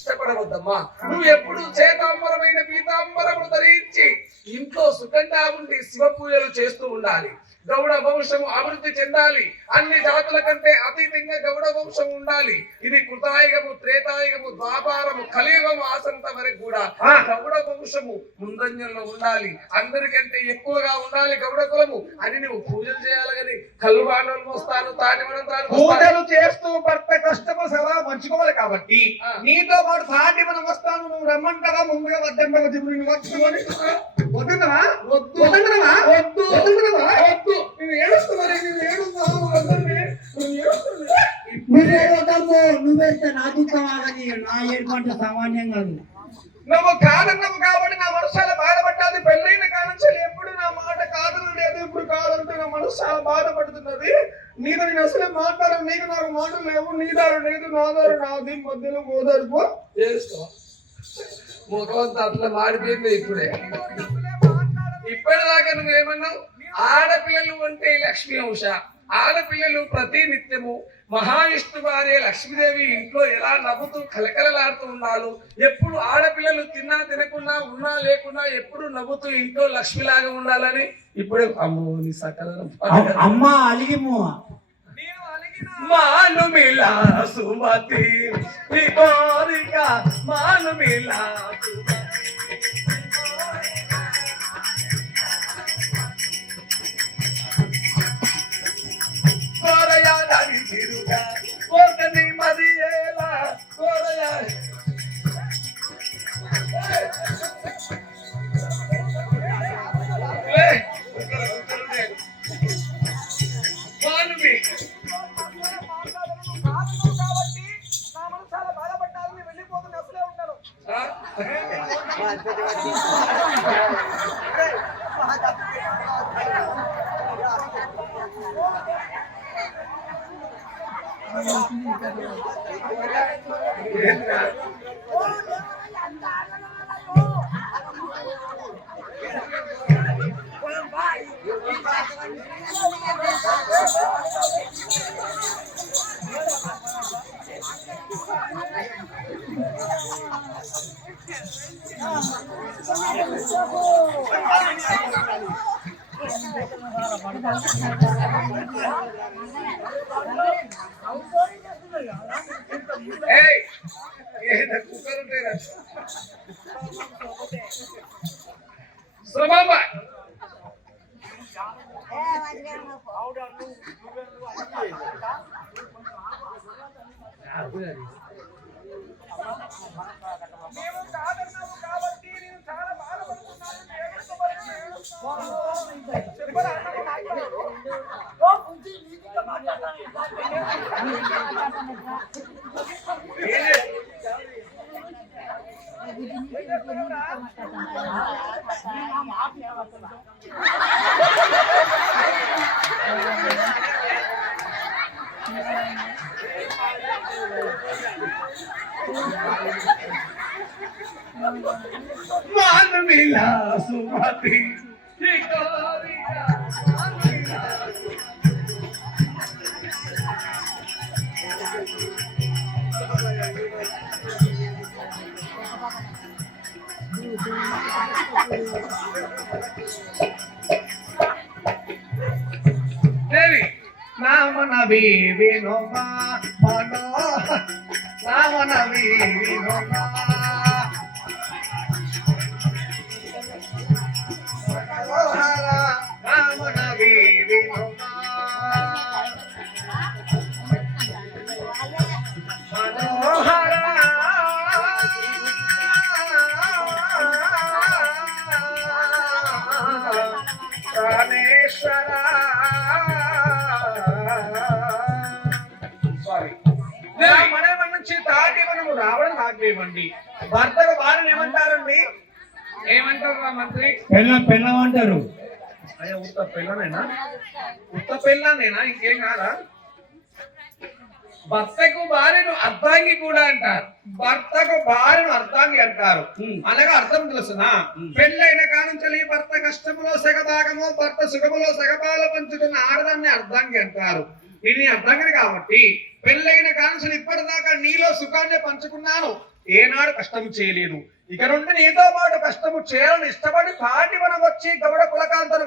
ఇష్టపడవద్దమ్మా. నువ్వు ఎప్పుడు చేతాంబరమైన పీతాంబరములు ధరించి ఇంట్లో సుఖంగా ఉండి శివ పూజలు చేస్తూ ఉండాలి. గౌడ వంశము అభివృద్ధి చెందాలి. అన్ని జాతుల కంటే అతీతంగా గౌడ వంశం ఉండాలి. ఇది కృతాయుగము, త్రేతాయుగము, ద్వాపారము, కలియుగము ఆసంత వరకు కూడా గౌడ వంశము ముందంజంలో ఉండాలి. అందరికంటే ఎక్కువగా ఉండాలి గౌడ కులము అని నువ్వు పూజలు చేయాలి. కానీ కల్లుబాండలు మోస్తాను, తాటి వనంతాలు పూజలు చేస్తూ భర్త కష్టము సదా పంచుకోవాలి. కాబట్టి నీతో పాటు తాటి మనం వస్తాను, నువ్వు రమ్మంటావా? ముందుగా వద్దంటావా? వద్దునవా? వద్దు వద్దునవా? వద్దు వద్దునవా? వద్దు. నువ్వు ఏడుస్తున్నావు, నువ్వు ఏడుస్తున్నావు, నువ్వేస్తే నా దుఃఖం ఆగని, నా ఏర్పాటు సామాన్యం కాదు. నువ్వు కాదన్నావు కాబట్టి నా మనసాల బాధపడ్డాది. పెళ్ళైన కాలంలో ఎప్పుడు నా మాట కాదన లేదు, ఇప్పుడు కాదంటే నా మనసాల బాధపడుతున్నది. నీకు నేను అసలే మాట్లాడను, నీకు నాకు మాటలు లేవు. నీ దారు లేదు, నా దారు నాది, మధ్యలో గోదారుకో చేస్తావు. ముఖమంతా అట్లా మాడిపోయింది. ఇప్పటిదాకా నువ్వేమన్నావు? ఆడపిల్లలు అంటే లక్ష్మీ అంశ. ఆడపిల్లలు ప్రతి నిత్యము మహావిష్ణు భార్య లక్ష్మీదేవి ఇంట్లో ఎలా నవ్వుతూ కలకలలాడుతూ ఉండాలి. ఎప్పుడు ఆడపిల్లలు తిన్నా తినకున్నా ఉన్నా లేకున్నా ఎప్పుడు నవ్వుతూ ఇంట్లో లక్ష్మిలాగా ఉండాలని ఇప్పుడు అమ్మో నీ సకల అమ్మ అలిగిమో మాను మిలా సుమతి కోరిక మాను మిలా మానమిలా సుమతి దేవి నామనవి వినోమా మనో నామనవి వినోమా నామనవి వినోమా మనోహర ప్రాణేశ్వర మన నుంచి తాటి మనము రావడం ఆగ్నేయమండి. భర్తకు భార్యను ఏమంటారండి? ఏమంటారు మంత్రి? పెళ్ళం అంటారు. అయ్యా ఉత్త పెళ్ళనేనా? ఉత్త పెళ్ళనేనా? ఇంకేం కాదా? భర్తకు భార్యను అర్ధాంగి కూడా అంటారు. భర్తకు భార్యను అర్ధాంగి అంటారు. అనగా అర్థం తెలుసునా? పెళ్ళైన కానుంచి భర్త కష్టములో సగభాగము, భర్త సుఖములో సగపాలు పంచుకున్న ఆడదాన్ని అర్ధాంగి అంటారు. ఇది అర్ధాంగిని కాబట్టి పెళ్ళైన కానుంచి ఇప్పటిదాకా నీలో సుఖాన్ని పంచుకున్నాను, ఏనాడు కష్టం చేయలేదు. ఇక నుండి నీతో పాటు కష్టము చేయాలని ఇష్టపడి సాటి మనం వచ్చి గౌడ కులకాంతను